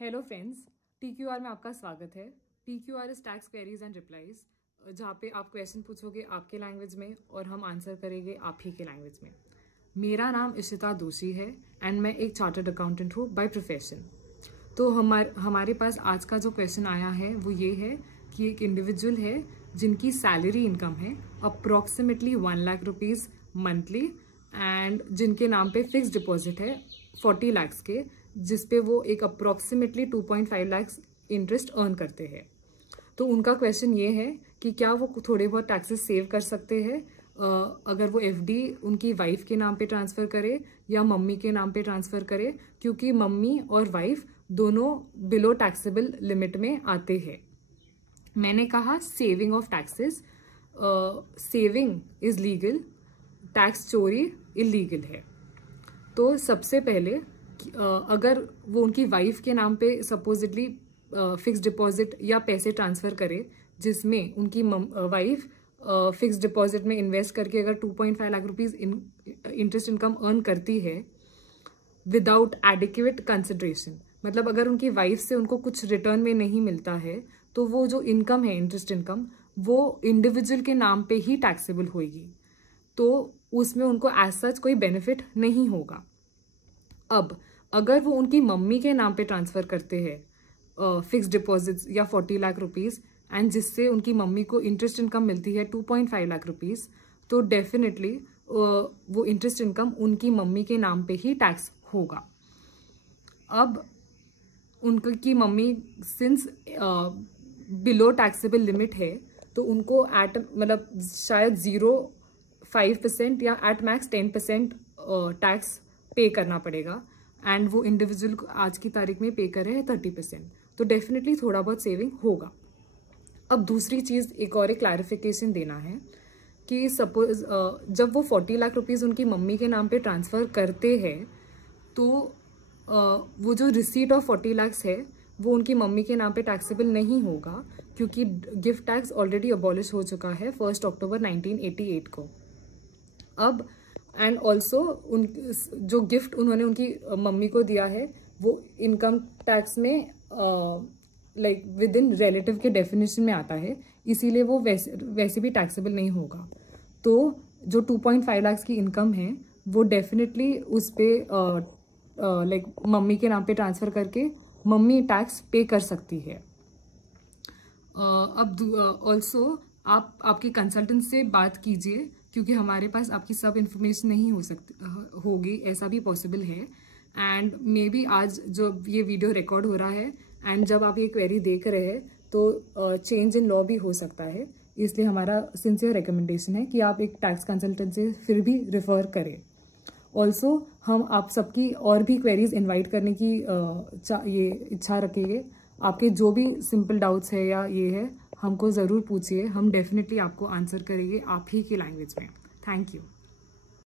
Hello friends, TQR में आपका स्वागत है। TQR is tax queries and replies, जहाँ पे आप क्वेश्चन पूछोगे आपके लैंग्वेज में और हम आंसर करेंगे आप ही के लैंग्वेज में। मेरा नाम इशिता दोषी है एंड मैं एक चार्टर्ड अकाउंटेंट हूँ बाय प्रोफेशन। तो हमारे पास आज का जो क्वेश्चन आया है वो ये है कि एक इंडिविजुअल है जिनकी सैलरी इनकम है approximately 1 lakh rupees monthly and जिनके नाम पे फिक्स डिपॉजिट है 40 लाख्स के, जिसपे वो एक अप्रॉक्सीमेटली 2.5 लाख्स इंटरेस्ट अर्न करते हैं। तो उनका क्वेश्चन ये है कि क्या वो थोड़े बहुत टैक्सेस सेव कर सकते हैं अगर वो FD उनकी वाइफ के नाम पे ट्रांसफ़र करे या मम्मी के नाम पे ट्रांसफ़र करे, क्योंकि मम्मी और वाइफ दोनों बिलो टैक्सेबल लिमिट में आते हैं। मैंने कहा saving of taxes, saving is legal, tax चोरी इलीगल है। तो सबसे पहले अगर वो उनकी वाइफ के नाम पे सपोजिटली फिक्स डिपॉजिट या पैसे ट्रांसफ़र करे, जिसमें उनकी वाइफ फिक्स डिपॉजिट में इन्वेस्ट करके अगर 2.5 lakh rupees interest income earn करती है विदाउट एडिक्वेट कंसिडरेशन, मतलब अगर उनकी वाइफ से उनको कुछ रिटर्न में नहीं मिलता है तो वो जो इनकम है इंटरेस्ट इनकम वो इंडिविजुअल के नाम पे ही टैक्सेबल होगी, तो उसमें उनको एज सच कोई बेनिफिट नहीं होगा। अब अगर वो उनकी मम्मी के नाम पे ट्रांसफ़र करते हैं फिक्स डिपॉजिट्स या 40 लाख रुपीज़ एंड जिससे उनकी मम्मी को इंटरेस्ट इनकम मिलती है 2.5 लाख रुपीज़, तो डेफिनेटली वो इंटरेस्ट इनकम उनकी मम्मी के नाम पे ही टैक्स होगा। अब उनकी mummy since below taxable limit है तो उनको मतलब शायद 0.5% या एट मैक्स 10% टैक्स पे करना पड़ेगा एंड वो इंडिविजुअल आज की तारीख में पे कर रहे हैं 30%, तो डेफिनेटली थोड़ा बहुत सेविंग होगा। अब दूसरी चीज़ एक और क्लैरिफिकेशन देना है कि सपोज जब वो 40 लाख रुपीज़ उनकी मम्मी के नाम पे ट्रांसफ़र करते हैं तो वो जो रिसीट ऑफ 40 लाख्स है वो उनकी मम्मी के नाम पे टैक्सेबल नहीं होगा, क्योंकि गिफ्ट टैक्स ऑलरेडी अबॉलिश हो चुका है 1 अक्टूबर 1988 को। अब एंड ऑल्सो जो गिफ्ट उन्होंने उनकी मम्मी को दिया है वो इनकम टैक्स में लाइक विद इन रिलेटिव के डेफिनेशन में आता है, इसीलिए वो वैसे भी टैक्सेबल नहीं होगा। तो जो 2.5 लाख की इनकम है वो डेफिनेटली उस पर लाइक मम्मी के नाम पे ट्रांसफ़र करके मम्मी टैक्स पे कर सकती है। अब ऑल्सो आपकी कंसल्टेंट से बात कीजिए, क्योंकि हमारे पास आपकी सब इन्फॉर्मेशन नहीं होगी, ऐसा भी पॉसिबल है। एंड मे बी आज जो ये वीडियो रिकॉर्ड हो रहा है एंड जब आप ये क्वेरी देख रहे हैं तो चेंज इन लॉ भी हो सकता है, इसलिए हमारा सिंसियर रिकमेंडेशन है कि आप एक टैक्स कंसल्टेंट से फिर भी रेफर करें। ऑल्सो हम आप सबकी और भी क्वेरीज इनवाइट करने की ये इच्छा रखेंगे। आपके जो भी सिंपल डाउट्स है या ये है हमको ज़रूर पूछिए, हम डेफिनेटली आपको आंसर करेंगे आप ही की लैंग्वेज में। Thank you.